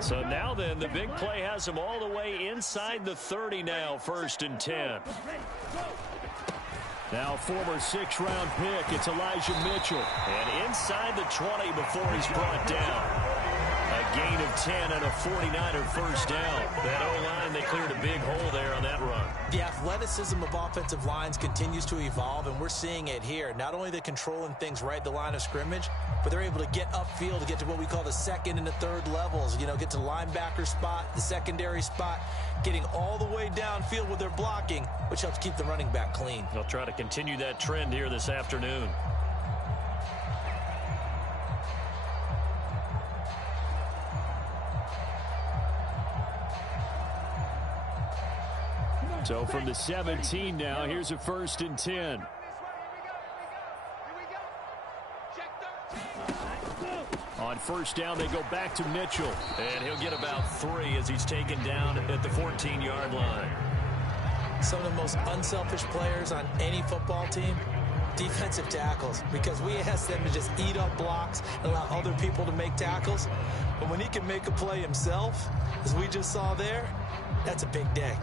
So now then, the big play has him all the way inside the 30 now, 1st and 10. Now former 6th-round pick, it's Elijah Mitchell. And inside the 20 before he's brought down. A gain of 10 and a 49er first down. That O-line, they cleared a big hole there on that run. The athleticism of offensive lines continues to evolve, and we're seeing it here. Not only they're controlling things right at the line of scrimmage, but they're able to get upfield to get to what we call the 2nd and the 3rd levels. You know, get to the linebacker spot, the secondary spot, getting all the way downfield with their blocking, which helps keep the running back clean. They'll try to continue that trend here this afternoon. So from the 17 now, here's a 1st and 10. On 1st down, they go back to Mitchell. And he'll get about 3 as he's taken down at the 14-yard line. Some of the most unselfish players on any football team, defensive tackles, because we ask them to just eat up blocks and allow other people to make tackles. But when he can make a play himself, as we just saw there, that's a big day.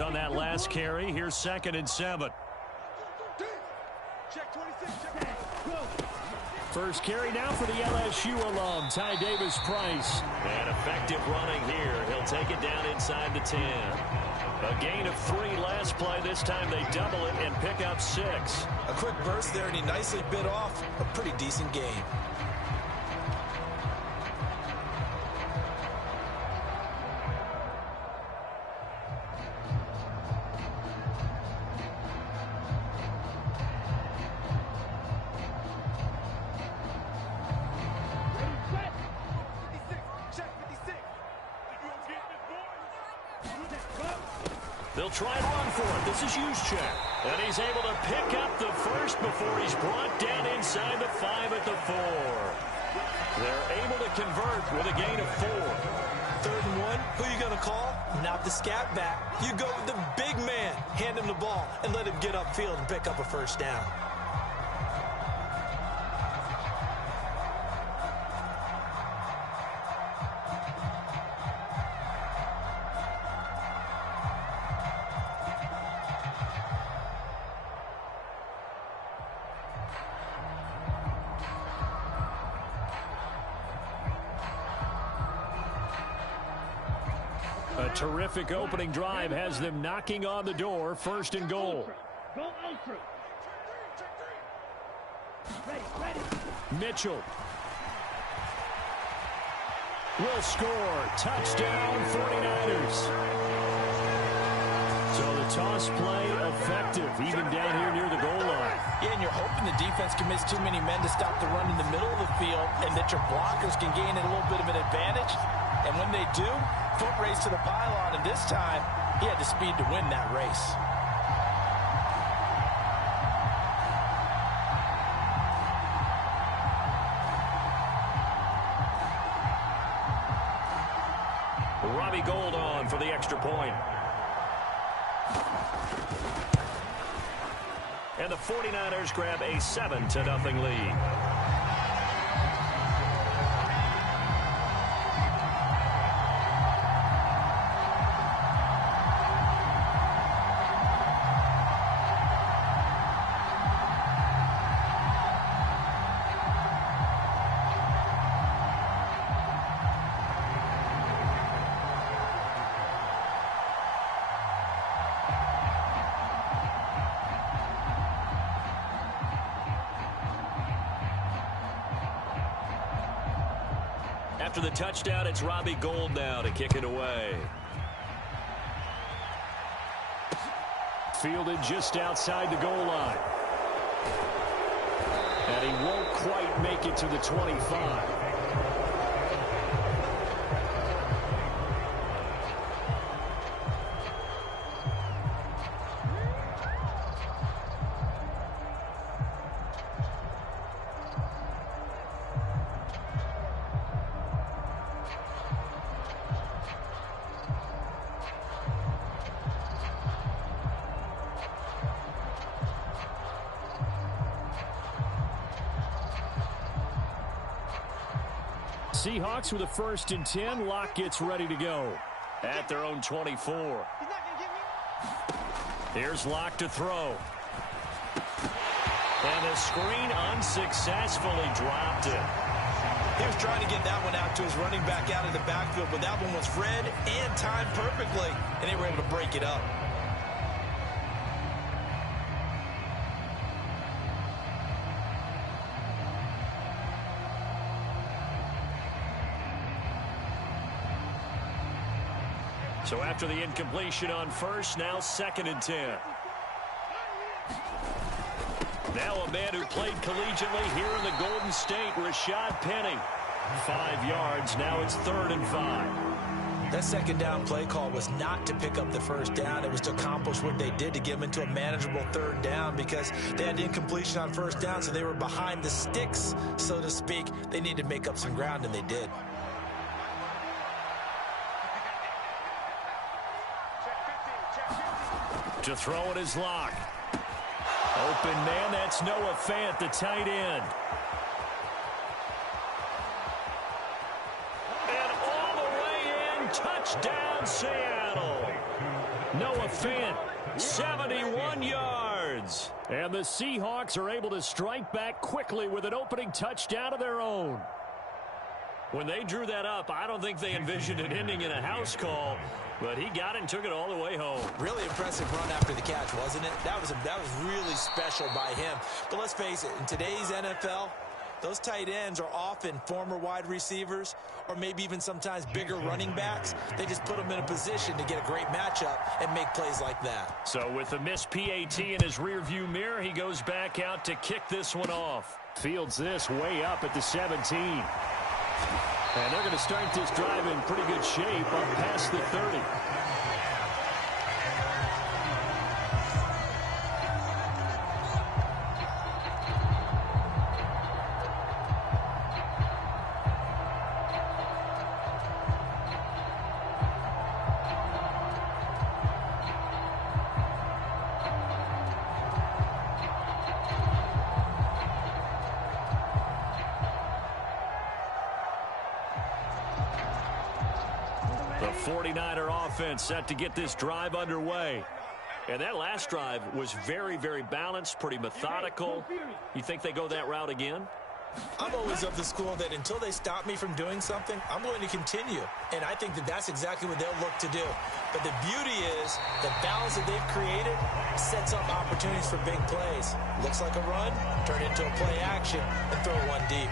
On that last carry. Here's 2nd and 7. First carry now for the LSU alum, Ty Davis-Price. And effective running here. He'll take it down inside the 10. A gain of 3 last play. This time they double it and pick up 6. A quick burst there, and he nicely bit off a pretty decent game. They'll try and run for it. This is Juszczyk. And he's able to pick up the 1st before he's brought down inside the 5 at the 4. They're able to convert with a gain of 4. 3rd and 1, who you going to call? Not the scat back. You go with the big man. Hand him the ball and let him get upfield and pick up a 1st down. A terrific opening drive has them knocking on the door. 1st and goal. Mitchell will score. Touchdown 49ers. So the toss play effective, even down here near the goal line. Yeah, and you're hoping the defense commits too many men to stop the run in the middle of the field and that your blockers can gain a little bit of an advantage. And when they do, foot race to the pylon, and this time he had the speed to win that race. Robbie Gould on for the extra point. And the 49ers grab a 7-0 lead. After the touchdown, it's Robbie Gould now to kick it away. Fielded just outside the goal line. And he won't quite make it to the 25. Seahawks with a 1st and 10. Locke gets ready to go at their own 24. Here's Locke to throw. And the screen unsuccessfully dropped it. He was trying to get that one out to his running back out of the backfield, but that one was read and timed perfectly, and they were able to break it up. So after the incompletion on 1st, now 2nd and 10. Now a man who played collegiately here in the Golden State, Rashad Penny. 5 yards, now it's 3rd and 5. That 2nd down play call was not to pick up the 1st down. It was to accomplish what they did to get them into a manageable 3rd down because they had incompletion on 1st down, so they were behind the sticks, so to speak. They needed to make up some ground, and they did. To throw it is Locke. Open man, that's Noah Fant, the tight end. And all the way in, touchdown Seattle. Noah Fant, 71 yards. And the Seahawks are able to strike back quickly with an opening touchdown of their own. When they drew that up, I don't think they envisioned it ending in a house call. But he got it and took it all the way home. Really impressive run after the catch, wasn't it? That was really special by him. But let's face it, in today's NFL, those tight ends are often former wide receivers or maybe even sometimes bigger running backs. They just put them in a position to get a great matchup and make plays like that. So with the missed PAT in his rearview mirror, he goes back out to kick this one off. Fields this way up at the 17. And they're going to start this drive in pretty good shape up past the 30. The 49er offense set to get this drive underway. And that last drive was very, very balanced, pretty methodical. You think they go that route again? I'm always of the school that until they stop me from doing something, I'm going to continue. And I think that that's exactly what they'll look to do. But the beauty is the balance that they've created sets up opportunities for big plays. Looks like a run, turn it into a play action, and throw one deep.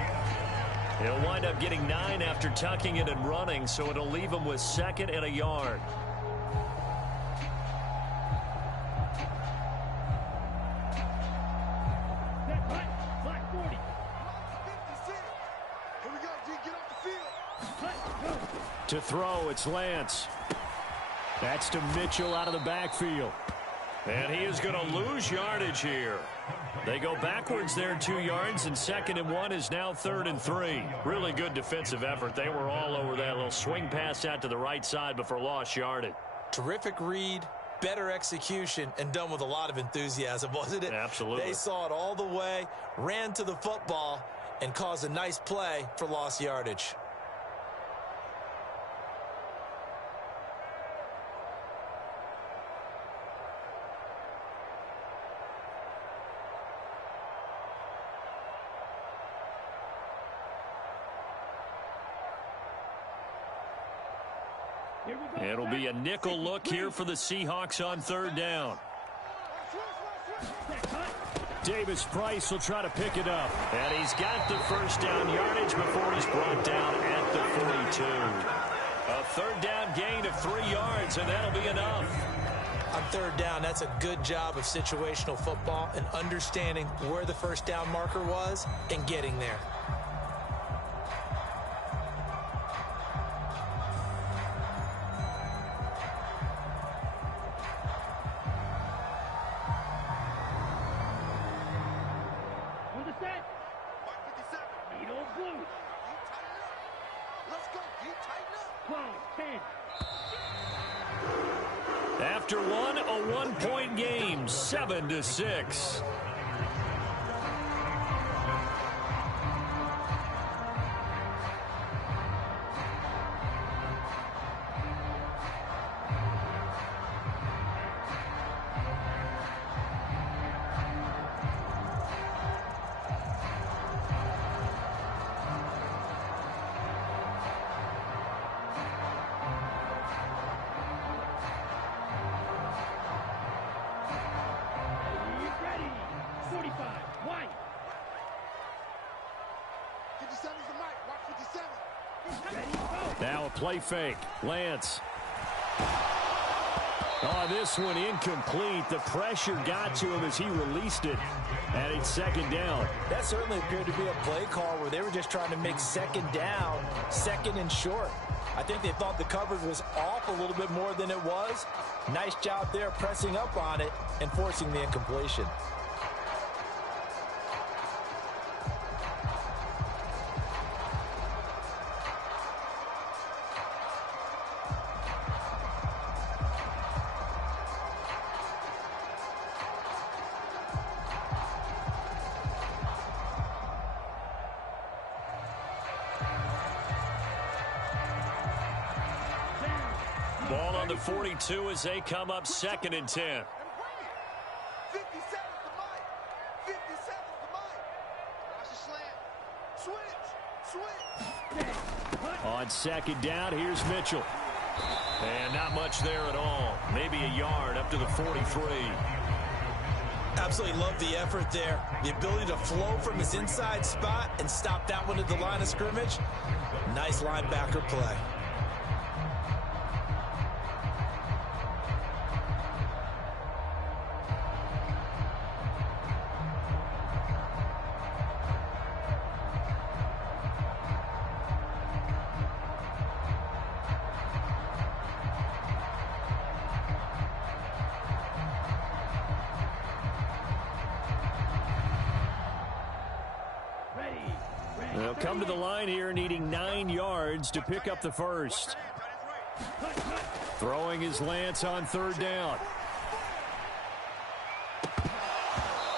He'll wind up getting 9 after tucking it and running, so it'll leave him with 2nd and a yard. To throw, it's Lance. That's to Mitchell out of the backfield. And he is going to lose yardage here. They go backwards there 2 yards, and 2nd and 1 is now 3rd and 3. Really good defensive effort. They were all over that little swing pass out to the right side before lost yardage. Terrific read, better execution, and done with a lot of enthusiasm, wasn't it? Absolutely. They saw it all the way, ran to the football, and caused a nice play for lost yardage. It'll be a nickel look here for the Seahawks on 3rd down. Davis Price will try to pick it up. And he's got the 1st down yardage before he's brought down at the 42. A 3rd down gain of 3 yards, and that'll be enough. On 3rd down, that's a good job of situational football and understanding where the 1st down marker was and getting there. After one, a one-point game, 7-6. Now a play fake. Lance. Oh, this one incomplete. The pressure got to him as he released it. And it's second down. That certainly appeared to be a play call where they were just trying to make second down, second and short. I think they thought the coverage was off a little bit more than it was. Nice job there pressing up on it and forcing the incompletion. Ball on the 42 as they come up second and 10. 57's the mic. 57's the mic. Watch the slant. Switch. On second down, here's Mitchell. And not much there at all. Maybe a yard up to the 43. Absolutely love the effort there. The ability to flow from his inside spot and stop that one at the line of scrimmage. Nice linebacker play. They'll come to the line here needing 9 yards to pick up the first. Throwing his Lance on third down.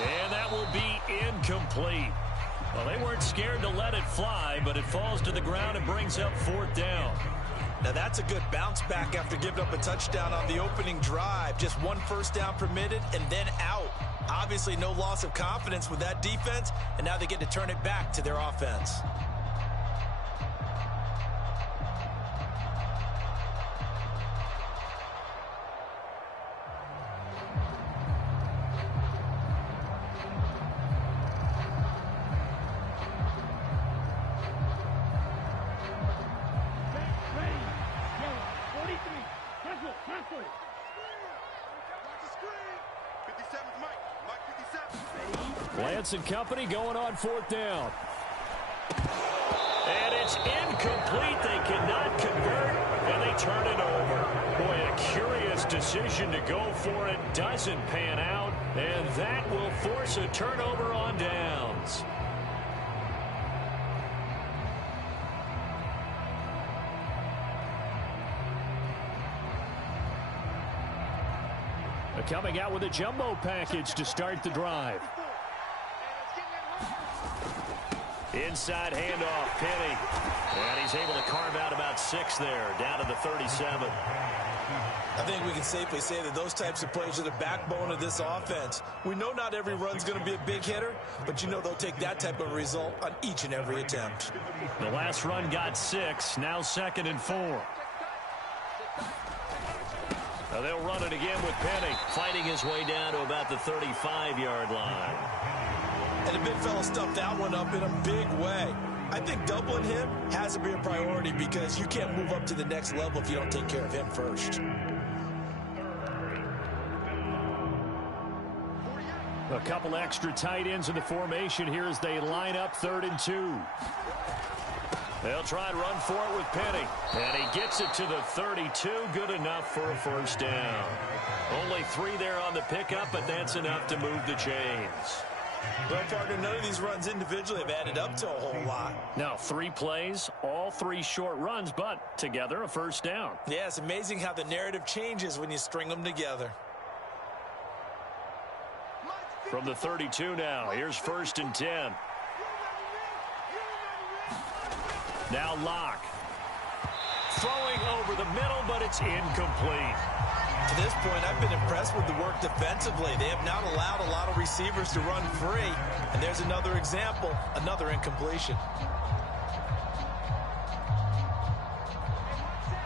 And that will be incomplete. Well, they weren't scared to let it fly, but it falls to the ground and brings up fourth down. Now that's a good bounce back after giving up a touchdown on the opening drive. Just one first down permitted and then out. Obviously no loss of confidence with that defense, and now they get to turn it back to their offense. Lance and company going on fourth down. And it's incomplete. They cannot convert, and they turn it over. Boy, a curious decision to go for it. Doesn't pan out, and that will force a turnover on downs. Coming out with a jumbo package to start the drive. Inside handoff, Penny. And he's able to carve out about 6 there, down to the 37. I think we can safely say that those types of plays are the backbone of this offense. We know not every run's going to be a big hitter, but you know they'll take that type of result on each and every attempt. The last run got 6, now second and 4. Now they'll run it again with Penny, fighting his way down to about the 35-yard line. And the big fella stuffed that one up in a big way. I think doubling him has to be a priority because you can't move up to the next level if you don't take care of him first. A couple extra tight ends in the formation here as they line up 3rd and 2. They'll try and run for it with Penny. And he gets it to the 32. Good enough for a first down. Only 3 there on the pickup, but that's enough to move the chains. Well, partner, none of these runs individually have added up to a whole lot. Now, 3 plays, all 3 short runs, but together a first down. Yeah, it's amazing how the narrative changes when you string them together. From the 32 now, here's 1st and 10. Now Locke. Throwing over the middle, but it's incomplete. To this point, I've been impressed with the work defensively. They have not allowed a lot of receivers to run free. And there's another example, another incompletion.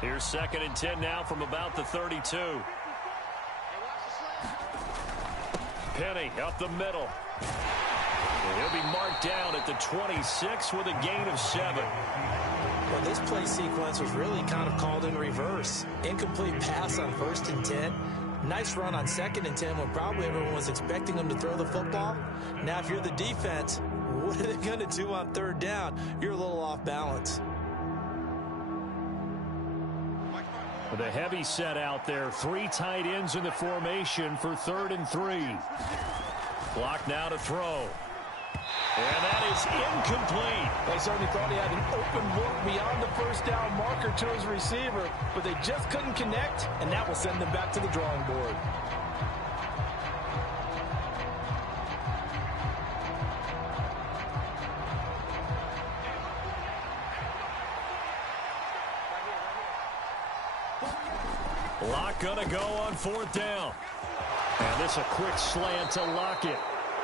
Here's 2nd and 10 now from about the 32. Penny up the middle. He'll be marked down at the 26 with a gain of 7. Well, this play sequence was really kind of called in reverse. Incomplete pass on 1st and 10. Nice run on 2nd and 10 when probably everyone was expecting them to throw the football. Now, if you're the defense, what are they going to do on 3rd down? You're a little off balance. With a heavy set out there, 3 tight ends in the formation for 3rd and 3. Clock now to throw. And that is incomplete. They certainly thought he had an open look beyond the 1st down marker to his receiver, but they just couldn't connect, and that will send them back to the drawing board. Lock gonna go on 4th down. And this a quick slant to Lockett.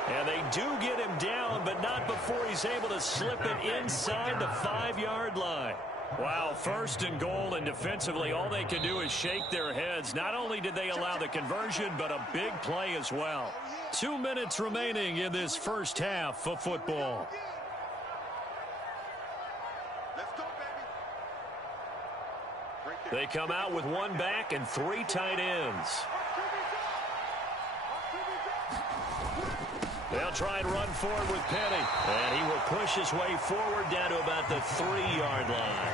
And they do get him down, but not before he's able to slip it inside the 5-yard line. Wow, 1st and goal, and defensively all they can do is shake their heads. Not only did they allow the conversion, but a big play as well. 2 minutes remaining in this first half of football. Let's go, baby. They come out with 1 back and 3 tight ends. They'll try and run forward with Penny. And he will push his way forward down to about the 3-yard line.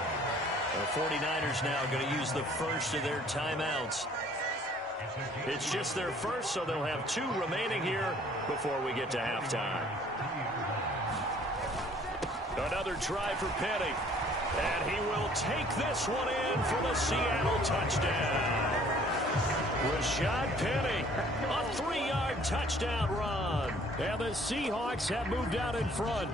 The 49ers now going to use the first of their timeouts. It's just their first, so they'll have 2 remaining here before we get to halftime. Another try for Penny. And he will take this one in for the Seattle touchdown. Rashad Penny, a 3-yard touchdown run. And the Seahawks have moved out in front.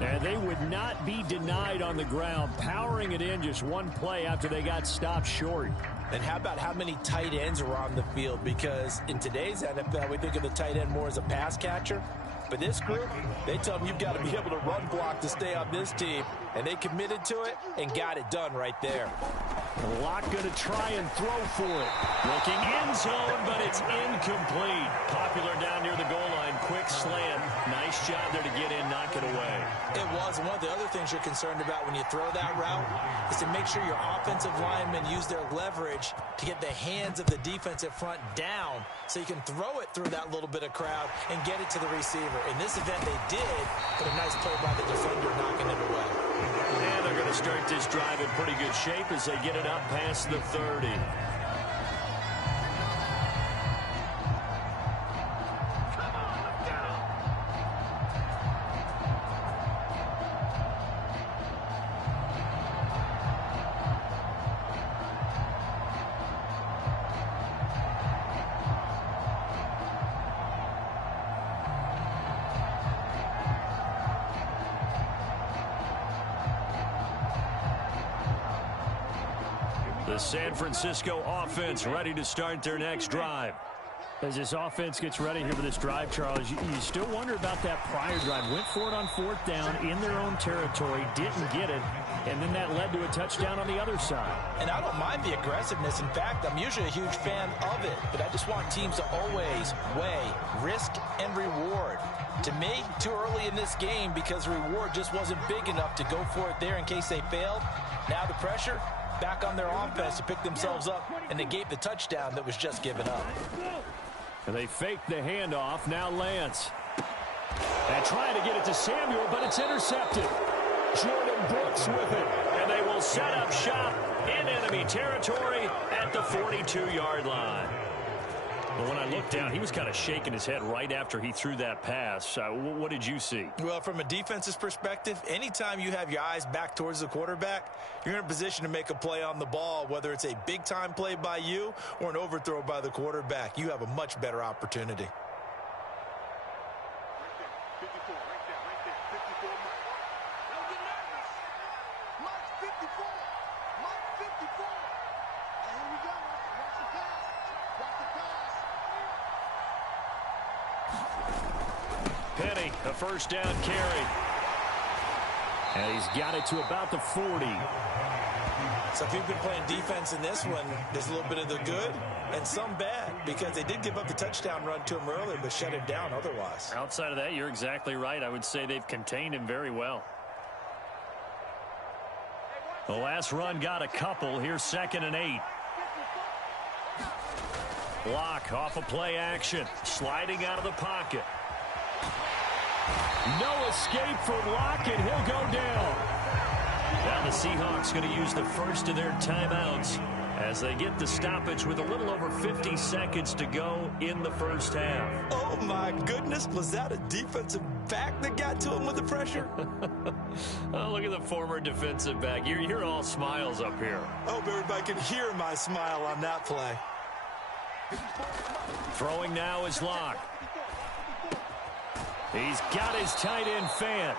And they would not be denied on the ground, powering it in just 1 play after they got stopped short. And how about how many tight ends are on the field? Because in today's NFL, we think of the tight end more as a pass catcher. But this group, they tell them you've got to be able to run block to stay on this team. And they committed to it and got it done right there. Locke going to try and throw for it. Looking end zone, but it's incomplete. Popular down near the goal line. Quick slant. Nice job there to get in, knock it away. It was. And one of the other things you're concerned about when you throw that route is to make sure your offensive linemen use their leverage to get the hands of the defensive front down so you can throw it through that little bit of crowd and get it to the receiver. In this event, they did, but a nice play by the defender knocking it away. And they're going to start this drive in pretty good shape as they get it up past the 30. The San Francisco offense ready to start their next drive. As this offense gets ready here for this drive, Charles, you still wonder about that prior drive. Went for it on 4th down in their own territory, didn't get it, and then that led to a touchdown on the other side. And I don't mind the aggressiveness. In fact, I'm usually a huge fan of it, but I just want teams to always weigh risk and reward. To me, too early in this game because the reward just wasn't big enough to go for it there in case they failed. Now the pressure back on their offense to pick themselves up and negate the touchdown that was just given up. And they fake the handoff. Now Lance. And trying to get it to Samuel, but it's intercepted. Jordan Brooks with it. And they will set up shop in enemy territory at the 42-yard line. But when I looked down, he was kind of shaking his head right after he threw that pass. What did you see? Well, from a defense's perspective, anytime you have your eyes back towards the quarterback, you're in a position to make a play on the ball, whether it's a big-time play by you or an overthrow by the quarterback. You have a much better opportunity. Penny, a first down carry. And he's got it to about the 40. So if you've been playing defense in this one, there's a little bit of the good and some bad, because they did give up the touchdown run to him earlier, but shut him down otherwise. Outside of that, you're exactly right. I would say they've contained him very well. The last run got a couple. Here's 2nd and 8. Block off of play action. Sliding out of the pocket. No escape for Locke, and he'll go down. Now the Seahawks going to use the first of their timeouts as they get the stoppage with a little over 50 seconds to go in the first half. Oh, my goodness. Was that a defensive back that got to him with the pressure? Oh, look at the former defensive back. You're all smiles up here. I hope everybody can hear my smile on that play. Throwing now is Locke. He's got his tight end Fant.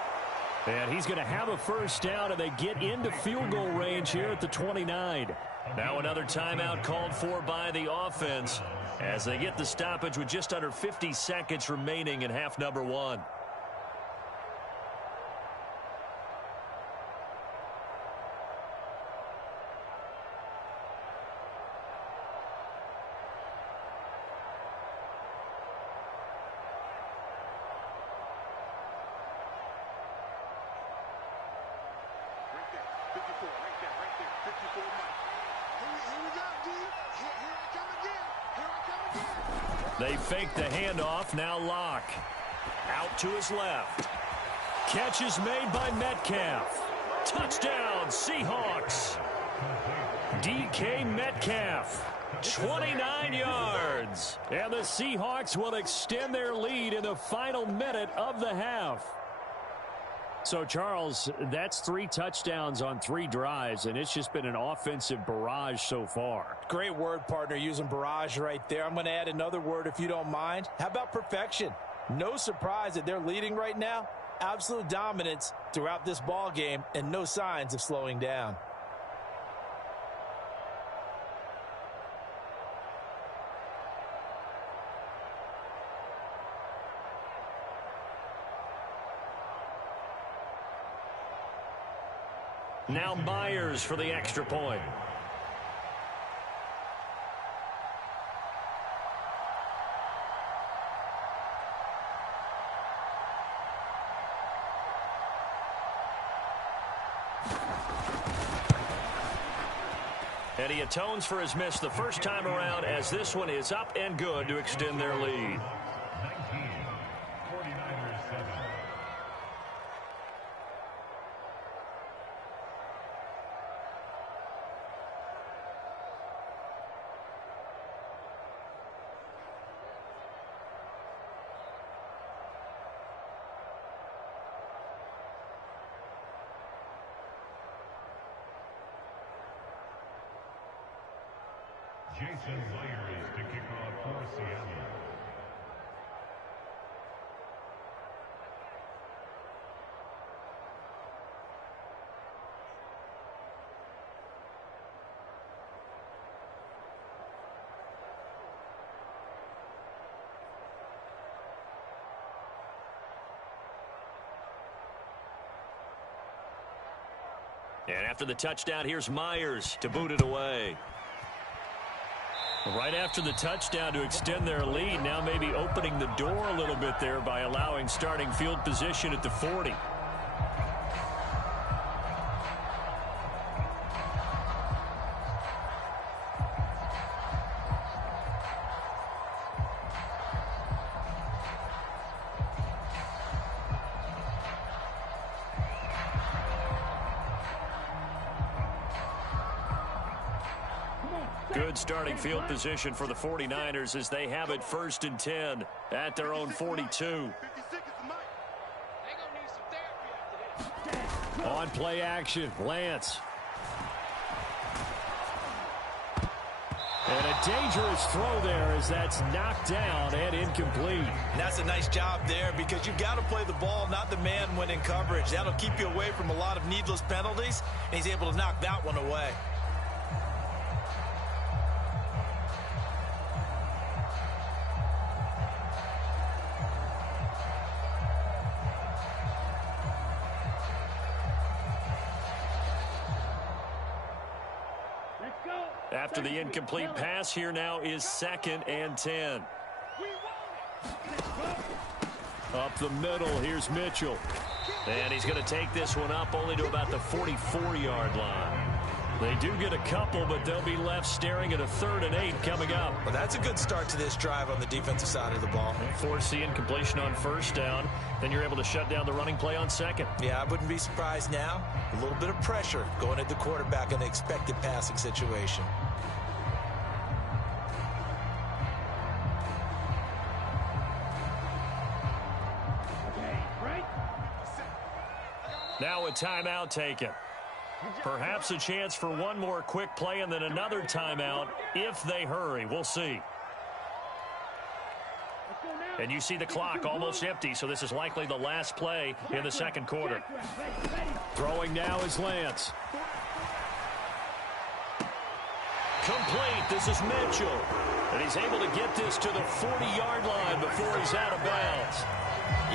And he's going to have a first down, and they get into field goal range here at the 29. Now another timeout called for by the offense as they get the stoppage with just under 50 seconds remaining in half number 1. They fake the handoff. Now Locke. Out to his left. Catch is made by Metcalf. Touchdown, Seahawks. DK Metcalf. 29 yards. And the Seahawks will extend their lead in the final minute of the half. So, Charles, that's 3 touchdowns on 3 drives, and it's just been an offensive barrage so far. Great word, partner, using barrage right there. I'm going to add another word if you don't mind. How about perfection? No surprise that they're leading right now. Absolute dominance throughout this ball game and no signs of slowing down. Now Myers for the extra point. And he atones for his miss the first time around as this one is up and good to extend their lead. Jason Myers to kick off for Seattle. And after the touchdown, here's Myers to boot it away. Right after the touchdown to extend their lead, now maybe opening the door a little bit there by allowing starting field position at the 40. Good starting field position for the 49ers as they have it 1st and 10 at their own 42. On play action, Lance. And a dangerous throw there as that's knocked down and incomplete. And that's a nice job there because you've got to play the ball, not the man when in coverage. That'll keep you away from a lot of needless penalties, and he's able to knock that one away. After the incomplete pass, here now is 2nd and 10. Up the middle, here's Mitchell. And he's going to take this one up only to about the 44-yard line. They do get a couple, but they'll be left staring at a 3rd and 8 coming up. Well, that's a good start to this drive on the defensive side of the ball. Force the incompletion on 1st down. Then you're able to shut down the running play on 2nd. Yeah, I wouldn't be surprised now. A little bit of pressure going at the quarterback in the expected passing situation. Now a timeout taken. Perhaps a chance for one more quick play and then another timeout if they hurry. We'll see. And you see the clock almost empty, so this is likely the last play in the 2nd quarter. Throwing now is Lance. Complete. This is Mitchell. And he's able to get this to the 40-yard line before he's out of bounds.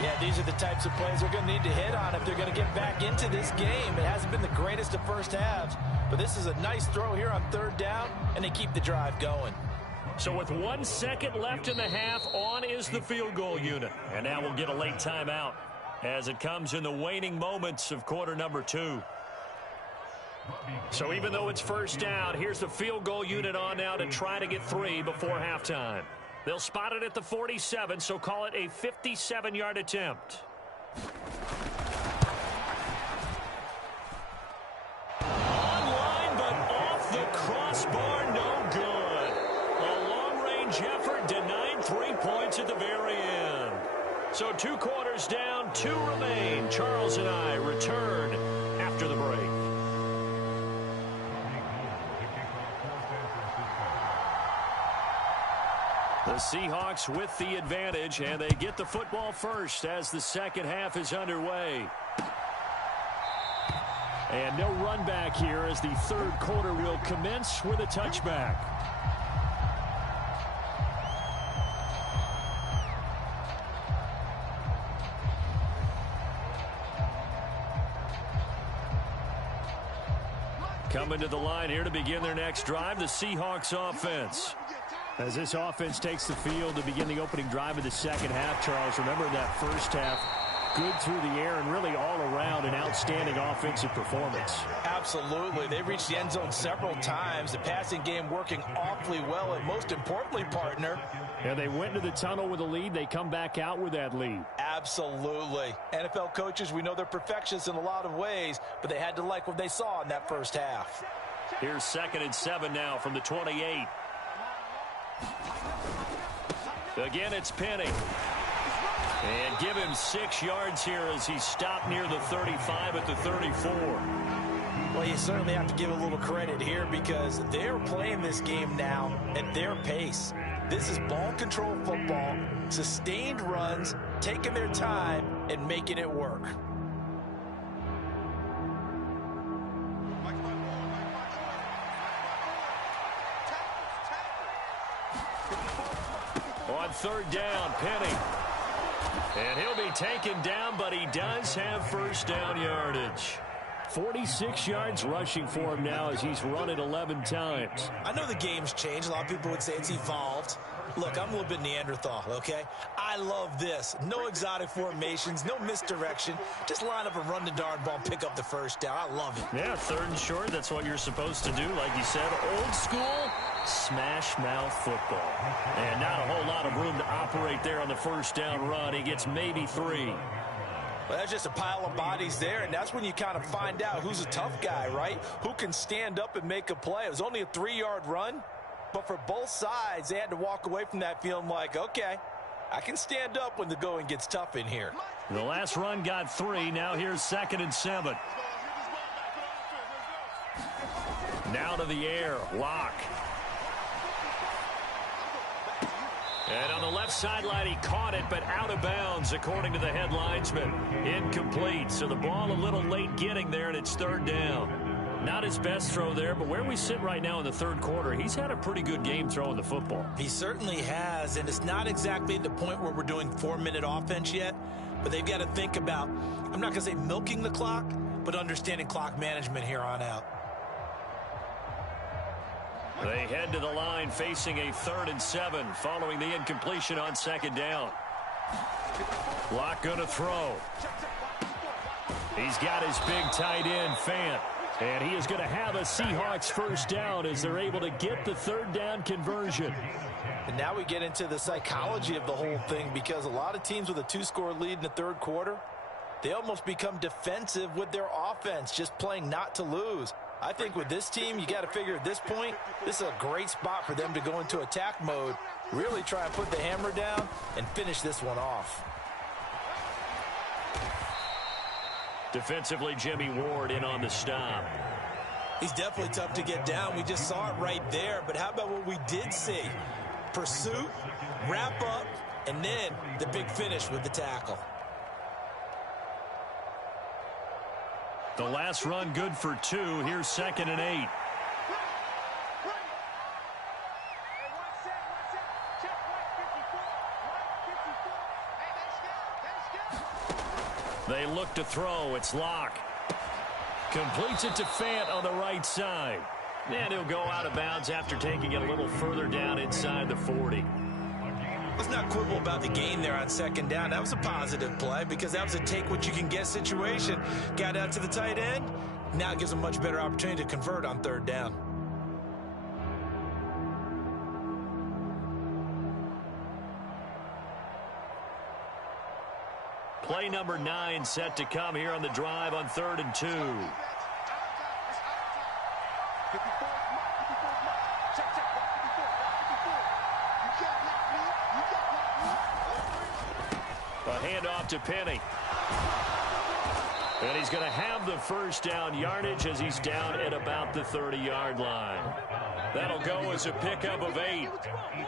Yeah, these are the types of plays they're going to need to hit on if they're going to get back into this game. It hasn't been the greatest of first halves, but this is a nice throw here on 3rd down, and they keep the drive going. So with 1 second left in the half, on is the field goal unit. And now we'll get a late timeout as it comes in the waning moments of quarter number 2. So even though it's 1st down, here's the field goal unit on now to try to get 3 before halftime. They'll spot it at the 47, so call it a 57-yard attempt. Online, but off the crossbar, no good. A long-range effort denied 3 points at the very end. So 2 quarters down, 2 remain. Charles and I return after the break. The Seahawks with the advantage, and they get the football first as the 2nd half is underway. And no run back here as the 3rd quarter will commence with a touchback. Coming to the line here to begin their next drive, the Seahawks offense. As this offense takes the field to begin the opening drive of the 2nd half, Charles, remember that 1st half, good through the air and really all around an outstanding offensive performance. Absolutely. They reached the end zone several times. The passing game working awfully well, and most importantly, partner. And they went into the tunnel with a lead. They come back out with that lead. Absolutely. NFL coaches, we know they're perfectionists in a lot of ways, but they had to like what they saw in that 1st half. Here's 2nd and 7 now from the 28. Again, it's Penny. And give him 6 yards here as he stopped near the 35 at the 34. Well, you certainly have to give a little credit here because they're playing this game now at their pace. This is ball control football, sustained runs, taking their time, and making it work. On 3rd down, Penny. And he'll be taken down, but he does have 1st down yardage. 46 yards rushing for him now as he's run it 11 times. I know the game's changed. A lot of people would say it's evolved. Look, I'm a little bit Neanderthal, okay? I love this. No exotic formations, no misdirection. Just line up and run the darn ball, pick up the 1st down. I love it. Yeah, 3rd and short, that's what you're supposed to do. Like you said, old school, smash mouth football. And not a whole lot of room to operate there on the 1st down run. He gets maybe 3. Well, that's just a pile of bodies there, and that's when you kind of find out who's a tough guy, right? Who can stand up and make a play. It was only a 3-yard run, but for both sides, they had to walk away from that feeling like, okay, I can stand up when the going gets tough in here. The last run got 3. Now here's 2nd and 7. Now to the air. Lock. And on the left sideline, he caught it, but out of bounds, according to the head linesman. Incomplete. So the ball a little late getting there, and it's 3rd down. Not his best throw there, but where we sit right now in the 3rd quarter, he's had a pretty good game throwing the football. He certainly has, and it's not exactly the point where we're doing 4-minute offense yet, but they've got to think about, I'm not going to say milking the clock, but understanding clock management here on out. They head to the line facing a 3rd and 7 following the incompletion on 2nd down. Lock going to throw. He's got his big tight end, Fant. And he is going to have a Seahawks 1st down as they're able to get the 3rd down conversion. And now we get into the psychology of the whole thing, because a lot of teams with a 2-score lead in the 3rd quarter, they almost become defensive with their offense, just playing not to lose. I think with this team, you got to figure at this point, this is a great spot for them to go into attack mode, really try and put the hammer down and finish this one off. Defensively, Jimmy Ward in on the stop. He's definitely tough to get down. We just saw it right there. But how about what we did see? Pursuit, wrap up, and then the big finish with the tackle. The last run good for 2. Here's 2nd and 8. They look to throw. It's Locke. Completes it to Fant on the right side. And he'll go out of bounds after taking it a little further down inside the 40. Let's not quibble about the gain there on 2nd down. That was a positive play because that was a take-what-you-can-get situation. Got out to the tight end. Now it gives a much better opportunity to convert on 3rd down. Play number 9 set to come here on the drive on 3rd and 2. A handoff to Penny. And he's going to have the 1st down yardage as he's down at about the 30-yard line. That'll go as a pickup of 8.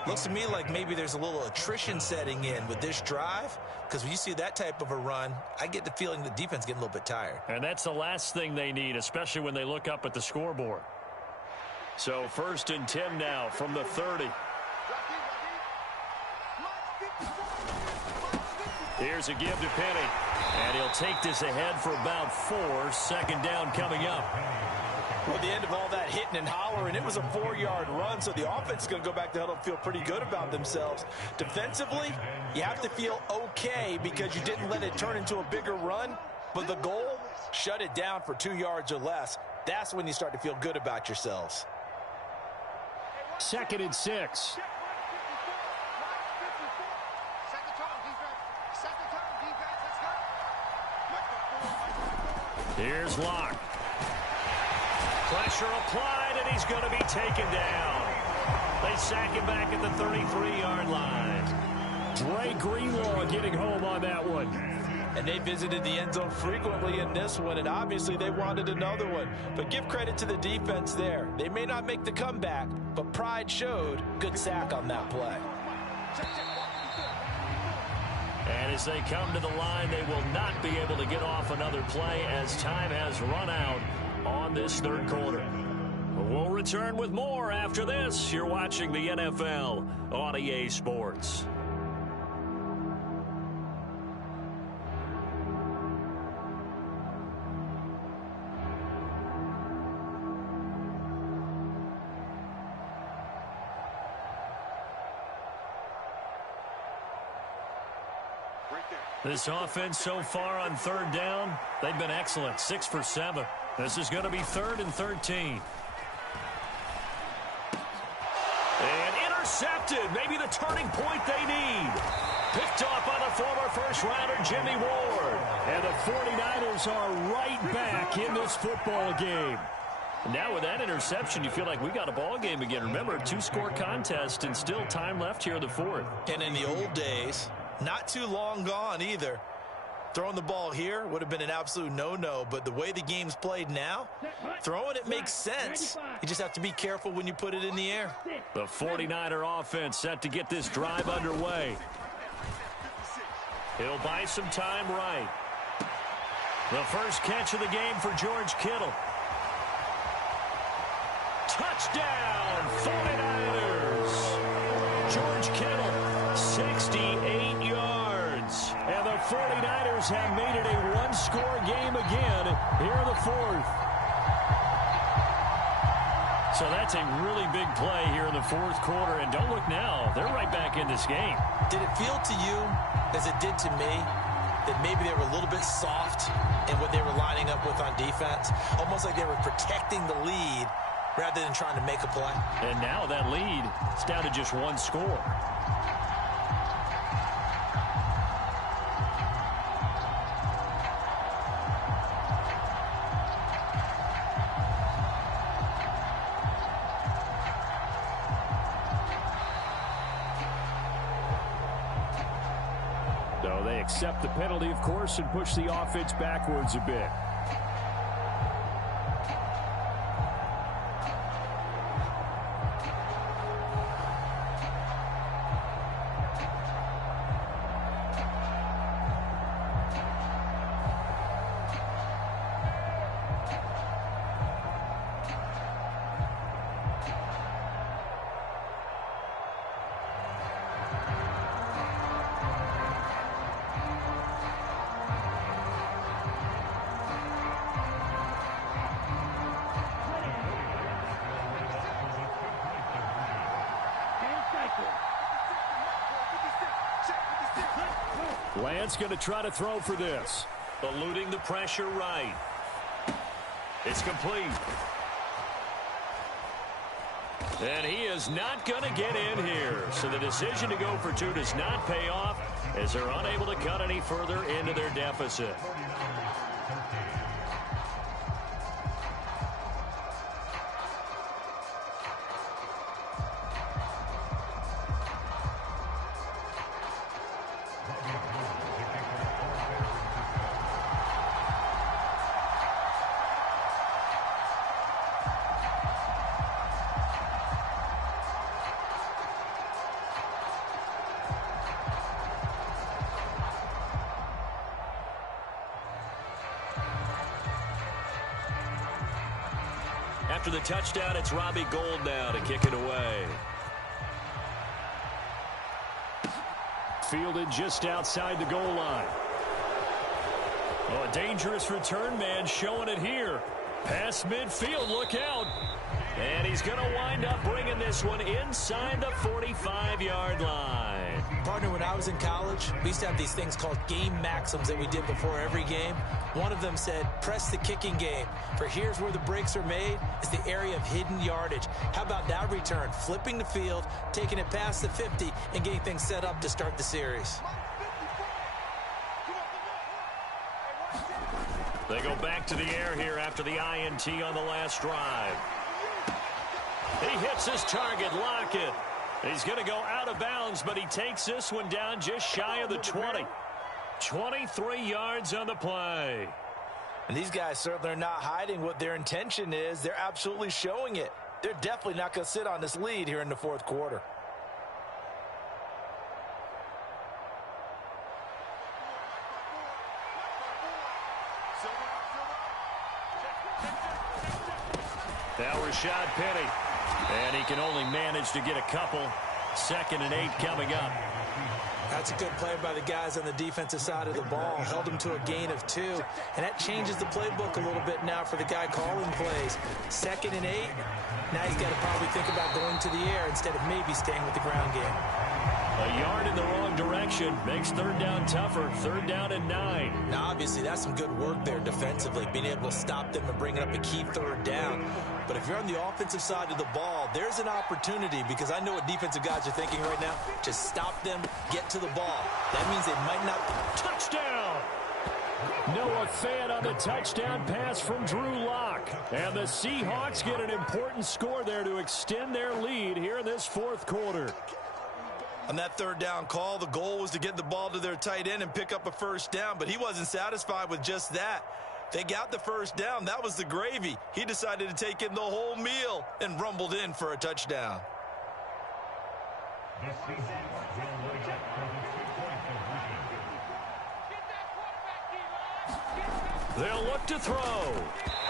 Looks to me like maybe there's a little attrition setting in with this drive, because when you see that type of a run, I get the feeling the defense getting a little bit tired. And that's the last thing they need, especially when they look up at the scoreboard. So 1st and 10 now from the 30. Here's a give to Penny. And he'll take this ahead for about 4. 2nd down coming up. Well, the end of all that hitting and hollering, it was a 4-yard run, so the offense is going to go back to huddle and feel pretty good about themselves. Defensively, you have to feel okay because you didn't let it turn into a bigger run, but the goal, shut it down for 2 yards or less. That's when you start to feel good about yourselves. 2nd and 6. Here's Locke. Pressure applied, and he's going to be taken down. They sack him back at the 33-yard line. Dre Greenlaw getting home on that one. And they visited the end zone frequently in this one, and obviously they wanted another one. But give credit to the defense there. They may not make the comeback, but pride showed. Good sack on that play. And as they come to the line, they will not be able to get off another play as time has run out on this 3rd quarter. We'll return with more after this. You're watching the NFL on EA Sports. This offense so far on 3rd down, they've been excellent. 6 for 7. This is going to be 3rd and 13. And intercepted. Maybe the turning point they need. Picked off by the former first-rounder Jimmy Ward. And the 49ers are right back in this football game. Now with that interception, you feel like we got a ball game again. Remember, a 2-score contest and still time left here in the 4th. And in the old days, not too long gone either, throwing the ball here would have been an absolute no-no, but the way the game's played now, throwing it makes sense. You just have to be careful when you put it in the air. The 49er offense set to get this drive underway. He'll buy some time right. The first catch of the game for George Kittle. Touchdown, 49ers. George Kittle, 68 yards. And the 49ers have made it a one-score game again here in the 4th. So that's a really big play here in the fourth quarter. And don't look now, they're right back in this game. Did it feel to you, as it did to me, that maybe they were a little bit soft in what they were lining up with on defense? Almost like they were protecting the lead rather than trying to make a play. And now that lead is down to just one score. So they accept the penalty, of course, and push the offense backwards a bit. Lance going to try to throw for this. Eluding the pressure right. It's complete. And he is not going to get in here. So the decision to go for two does not pay off as they're unable to cut any further into their deficit. After the touchdown, it's Robbie Gould now to kick it away. Fielded just outside the goal line. Oh, a dangerous return man showing it here. Past midfield, look out. And he's going to wind up bringing this one inside the 45-yard line. Partner, when I was in college, we used to have these things called game maxims that we did before every game. One of them said, press the kicking game. For here's where the breaks are made. It's the area of hidden yardage. How about that return? Flipping the field, taking it past the 50, and getting things set up to start the series. They go back to the air here after the INT on the last drive. He hits his target, Lockett. He's going to go out of bounds, but he takes this one down just shy of the 20. 23 yards on the play. And these guys certainly are not hiding what their intention is. They're absolutely showing it. They're definitely not going to sit on this lead here in the fourth quarter. Now Rashad Penny. And he can only manage to get a couple. 2nd and 8 coming up. That's a good play by the guys on the defensive side of the ball. Held them to a gain of 2. And that changes the playbook a little bit now for the guy calling plays. 2nd and 8. Now he's got to probably think about going to the air instead of maybe staying with the ground game. A yard in the wrong direction makes 3rd down tougher. 3rd down and 9. Now, obviously, that's some good work there defensively, being able to stop them and bringing up a key 3rd down. But if you're on the offensive side of the ball, there's an opportunity, because I know what defensive guys are thinking right now. Just stop them, get to the ball. That means they might not. Touchdown! Noah Fant on the touchdown pass from Drew Lock. And the Seahawks get an important score there to extend their lead here in this fourth quarter. On that 3rd down call, the goal was to get the ball to their tight end and pick up a 1st down, but he wasn't satisfied with just that. They got the 1st down. That was the gravy. He decided to take in the whole meal and rumbled in for a touchdown. The Seahawks will line up for the 2-point conversion. They'll look to throw.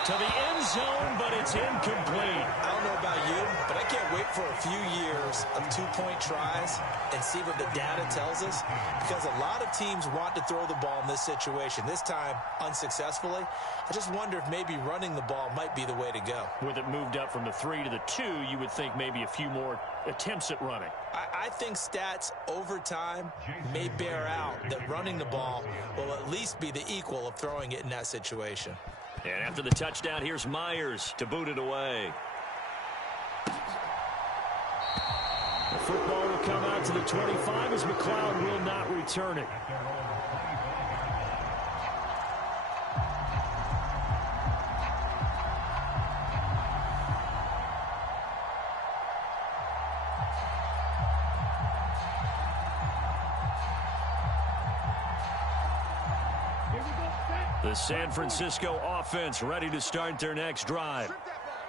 to the end zone, but it's incomplete. I don't know about you, but I can't wait for a few years of two-point tries and see what the data tells us, because a lot of teams want to throw the ball in this situation. This time, unsuccessfully. I just wonder if maybe running the ball might be the way to go. With it moved up from the 3 to the 2, you would think maybe a few more attempts at running. I think stats over time may bear out that running the ball will at least be the equal of throwing it in that situation. And after the touchdown, here's Myers to boot it away. The football will come out to the 25 as McLeod will not return it. The San Francisco offense ready to start their next drive.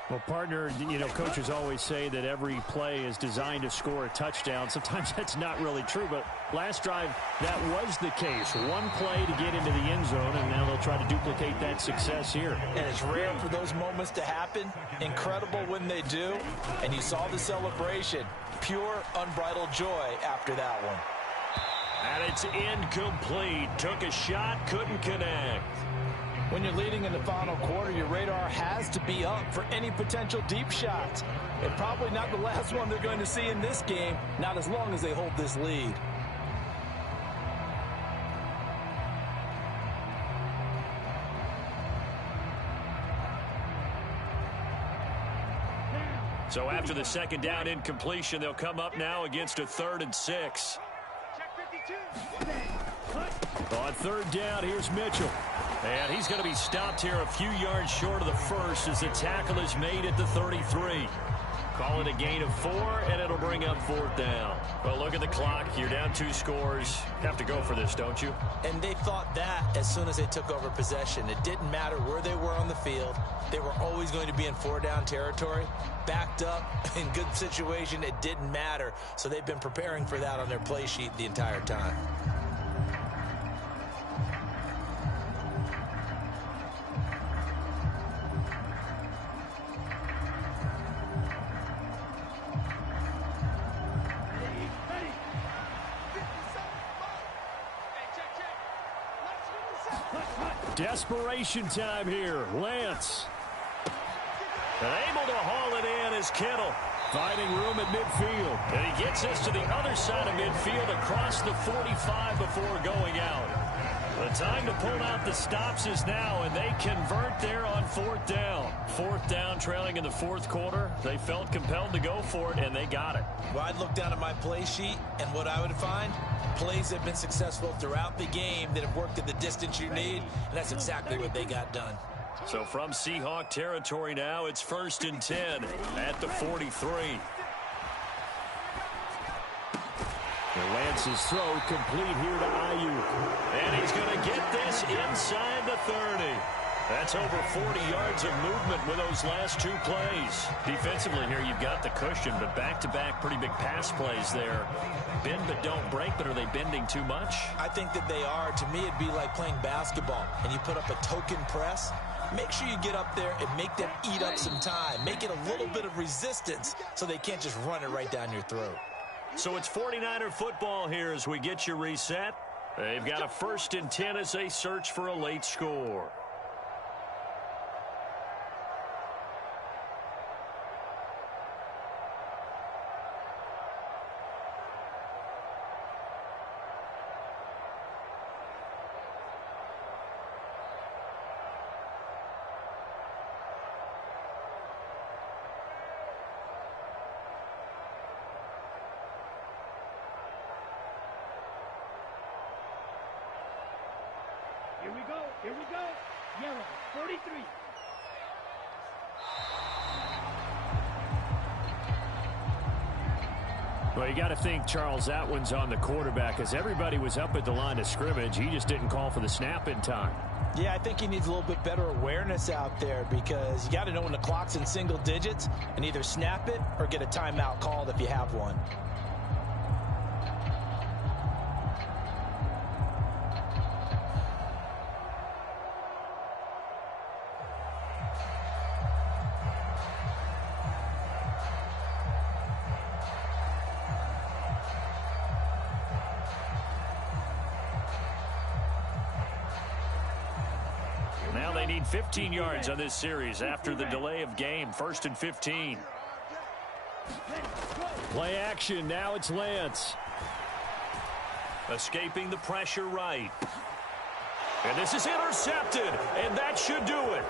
Well, partner, you know, coaches always say that every play is designed to score a touchdown. Sometimes that's not really true, but last drive, that was the case. One play to get into the end zone, and now they'll try to duplicate that success here. And it's rare for those moments to happen. Incredible when they do. And you saw the celebration. Pure, unbridled joy after that one. And it's incomplete. Took a shot, couldn't connect. When you're leading in the final quarter, your radar has to be up for any potential deep shots. And probably not the last one they're going to see in this game, not as long as they hold this lead. So after the second down incompletion, they'll come up now against a 3rd and 6. On 3rd down, here's Mitchell. And he's going to be stopped here a few yards short of the first as the tackle is made at the 33. Call it a gain of 4, and it'll bring up 4th down. Well, look at the clock. You're down 2 scores. Have to go for this, don't you? And they thought that as soon as they took over possession. It didn't matter where they were on the field. They were always going to be in 4-down territory. Backed up, in good situation, it didn't matter. So they've been preparing for that on their play sheet the entire time. Desperation time here. Lance. And able to haul it in is Kittle. Finding room at midfield. And he gets us to the other side of midfield across the 45 before going out. The time to pull out the stops is now, and they convert there on 4th down. 4th down, trailing in the 4th quarter. They felt compelled to go for it, and they got it. Well, I'd look down at my play sheet, and what I would find, plays have been successful throughout the game that have worked at the distance you need, and that's exactly what they got done. So from Seahawk territory now, it's 1st and 10 at the 43. Lance's throw complete here to Ayuk. And he's going to get this inside the 30. That's over 40 yards of movement with those last 2 plays. Defensively here, you've got the cushion, but back-to-back pretty big pass plays there. Bend but don't break, but are they bending too much? I think that they are. To me, it'd be like playing basketball, and you put up a token press. Make sure you get up there and make them eat up some time. Make it a little bit of resistance so they can't just run it right down your throat. So it's 49er football here as we get you reset. They've got a 1st and 10 as they search for a late score. Here we go. Here we go. Yellow, 43. Well, you got to think, Charles, that one's on the quarterback, as everybody was up at the line of scrimmage. He just didn't call for the snap in time. Yeah, I think he needs a little bit better awareness out there, because you got to know when the clock's in single digits and either snap it or get a timeout called if you have one. Now they need 15 yards on this series after the delay of game. 1st and 15. Play action. Now it's Lance. Escaping the pressure right. And this is intercepted, and that should do it.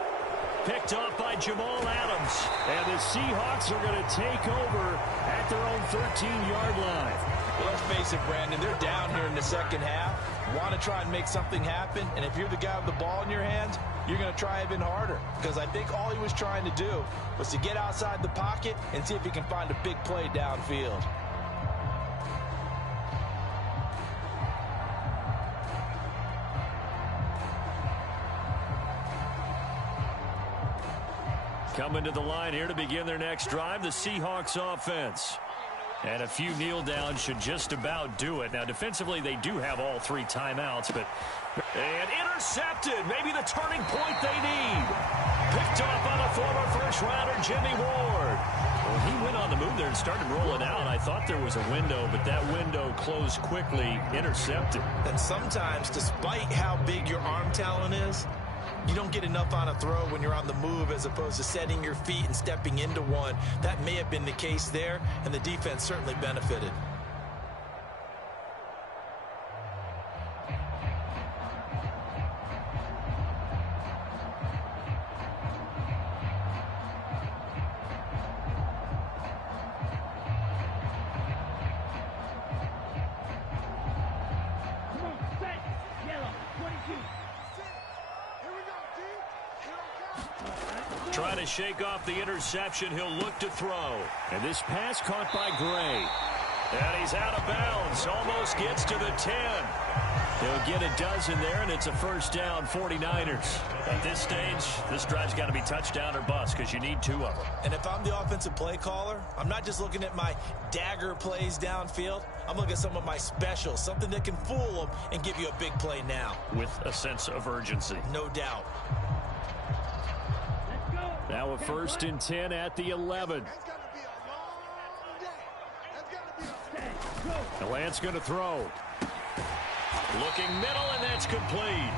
Picked off by Jamal Adams. And the Seahawks are going to take over at their own 13-yard line. Well, let's face it, Brandon, they're down here in the second half. Want to try and make something happen, and if you're the guy with the ball in your hands, you're going to try even harder, because I think all he was trying to do was to get outside the pocket and see if he can find a big play downfield. Coming to the line here to begin their next drive, the Seahawks offense. And a few kneel downs should just about do it. Now, defensively, they do have all 3 timeouts, but... And intercepted. Maybe the turning point they need. Picked off by the former first-rounder, Jimmy Ward. Well, he went on the move there and started rolling out. I thought there was a window, but that window closed quickly, intercepted. And sometimes, despite how big your arm talent is, you don't get enough on a throw when you're on the move as opposed to setting your feet and stepping into one. That may have been the case there, and the defense certainly benefited. Trying to shake off the interception. He'll look to throw. And this pass caught by Gray. And he's out of bounds. Almost gets to the 10. He'll get a dozen there, and it's a first down, 49ers. At this stage, this drive's got to be touchdown or bust because you need 2 of them. And if I'm the offensive play caller, I'm not just looking at my dagger plays downfield. I'm looking at some of my specials, something that can fool them and give you a big play now. With a sense of urgency. No doubt. Now a 1st and 10 at the 11. And Lance going to throw. Looking middle, and that's complete.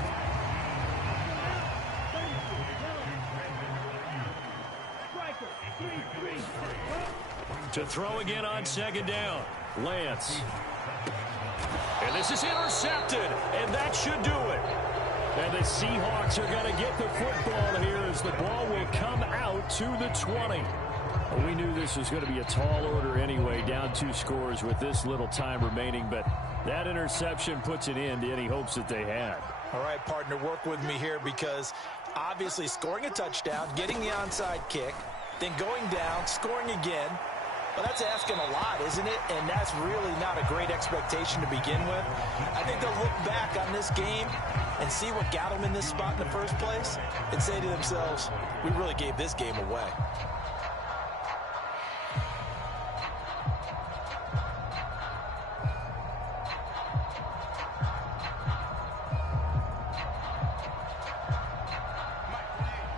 To throw again on 2nd down. Lance. And this is intercepted, and that should do it. And the Seahawks are going to get the football here as the ball will come out to the 20. We knew this was going to be a tall order anyway, down 2 scores with this little time remaining, but that interception puts an end to any hopes that they had. All right, partner, work with me here because obviously scoring a touchdown, getting the onside kick, then going down, scoring again, well, that's asking a lot, isn't it? And that's really not a great expectation to begin with. I think they'll look back on this game and see what got them in this spot in the first place and say to themselves, we really gave this game away.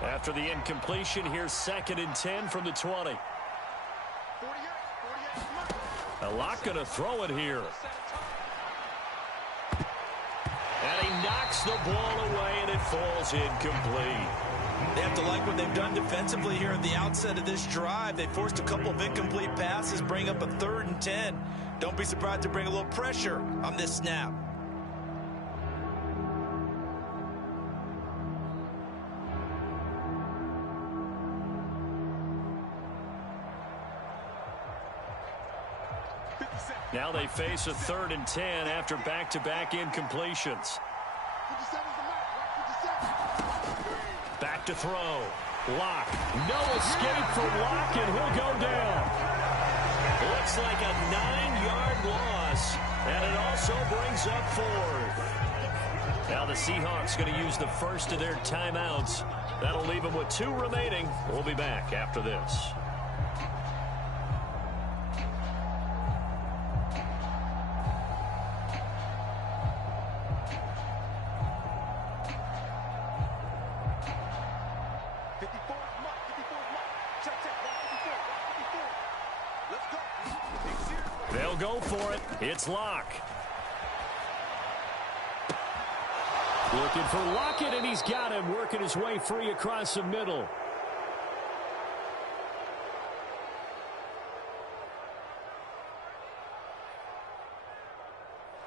After the incompletion, here's 2nd and 10 from the 20. A lot going to throw it here. And he knocks the ball away, and it falls incomplete. They have to like what they've done defensively here at the outset of this drive. They forced a couple of incomplete passes, bring up a 3rd and 10. Don't be surprised to bring a little pressure on this snap. Now they face a 3rd and 10 after back-to-back incompletions. Back to throw. Lock. No escape for Lock, and he'll go down. Looks like a 9-yard loss, and it also brings up 4th. Now the Seahawks going to use the first of their timeouts. That'll leave them with 2 remaining. We'll be back after this. They'll go for it. It's Lock. Looking for Lockett, and he's got him, working his way free across the middle.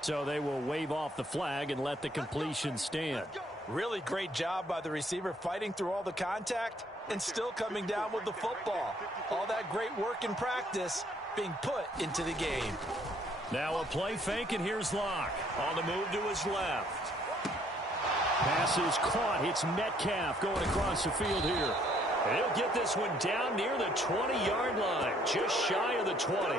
So they will wave off the flag and let the completion stand. Really great job by the receiver, fighting through all the contact and still coming down with the football. All that great work in practice being put into the game. Now a play fake, and here's Locke. On the move to his left. Pass is caught. It's Metcalf going across the field here. And he'll get this one down near the 20-yard line, just shy of the 20.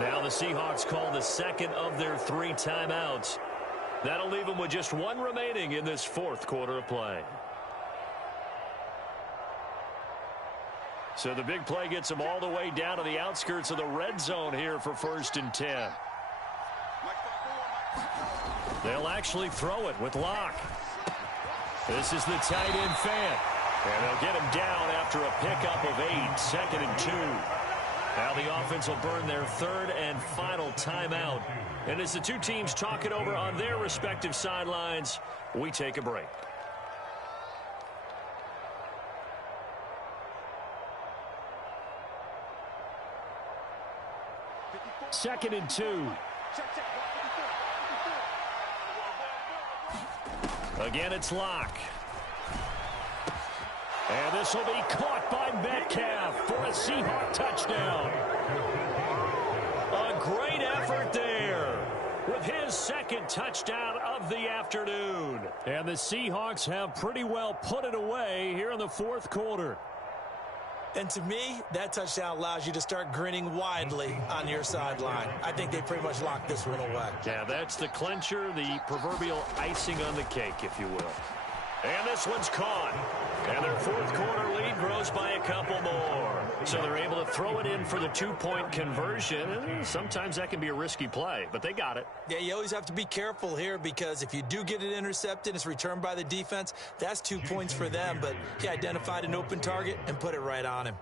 Now the Seahawks call the second of their 3 timeouts. That'll leave them with just 1 remaining in this 4th quarter of play. So the big play gets them all the way down to the outskirts of the red zone here for 1st and 10. They'll actually throw it with Locke. This is the tight end fan. And they'll get him down after a pickup of 8, 2nd and 2. Now the offense will burn their 3rd and final timeout. And as the two teams talk it over on their respective sidelines, we take a break. Second and 2. Again, it's Locke. And this will be caught by Metcalf for a Seahawk touchdown. A great effort there with his 2nd touchdown of the afternoon. And the Seahawks have pretty well put it away here in the 4th quarter. And to me, that touchdown allows you to start grinning widely on your sideline. I think they pretty much locked this one away. Yeah, that's the clincher, the proverbial icing on the cake, if you will. And this one's caught. And their 4th quarter lead grows by a couple more. So they're able to throw it in for the 2-point conversion. And sometimes that can be a risky play, but they got it. Yeah, you always have to be careful here because if you do get it intercepted, it's returned by the defense, that's 2 points for them. But he identified an open target and put it right on him.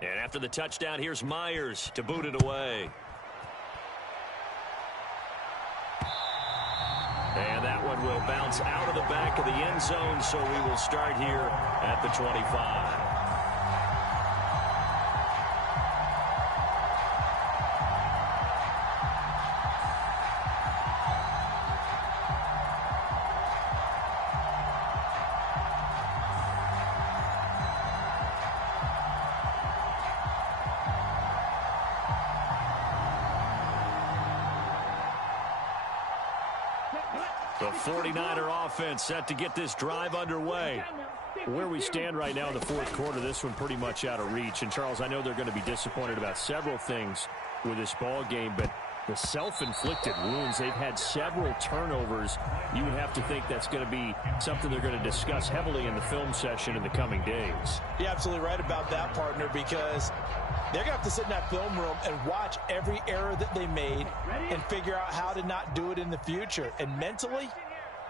And after the touchdown, here's Myers to boot it away. And that one will bounce out of the back of the end zone, so we will start here at the 25. The 49er offense set to get this drive underway. Where we stand right now in the 4th quarter, this one pretty much out of reach. And, Charles, I know they're going to be disappointed about several things with this ball game, but the self-inflicted wounds, they've had several turnovers. You would have to think that's going to be something they're going to discuss heavily in the film session in the coming days. You're absolutely right about that, partner, because they're going to have to sit in that film room and watch every error that they made and figure out how to not do it in the future. And mentally,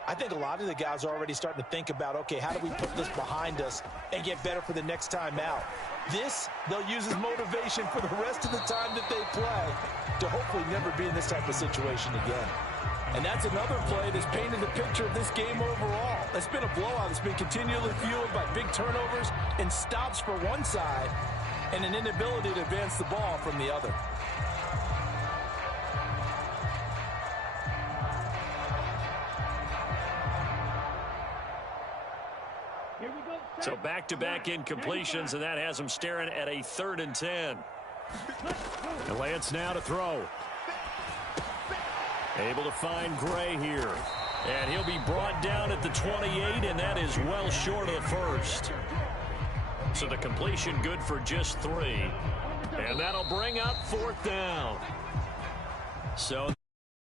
I think a lot of the guys are already starting to think about, okay, how do we put this behind us and get better for the next time out? This, they'll use as motivation for the rest of the time that they play to hopefully never be in this type of situation again. And that's another play that's painted the picture of this game overall. It's been a blowout. It's been continually fueled by big turnovers and stops for one side and an inability to advance the ball from the other. So back-to-back incompletions, and that has them staring at a 3rd and 10. And Lance now to throw. Able to find Gray here. And he'll be brought down at the 28, and that is well short of the 1st. So the completion good for just 3. And that'll bring up 4th down. So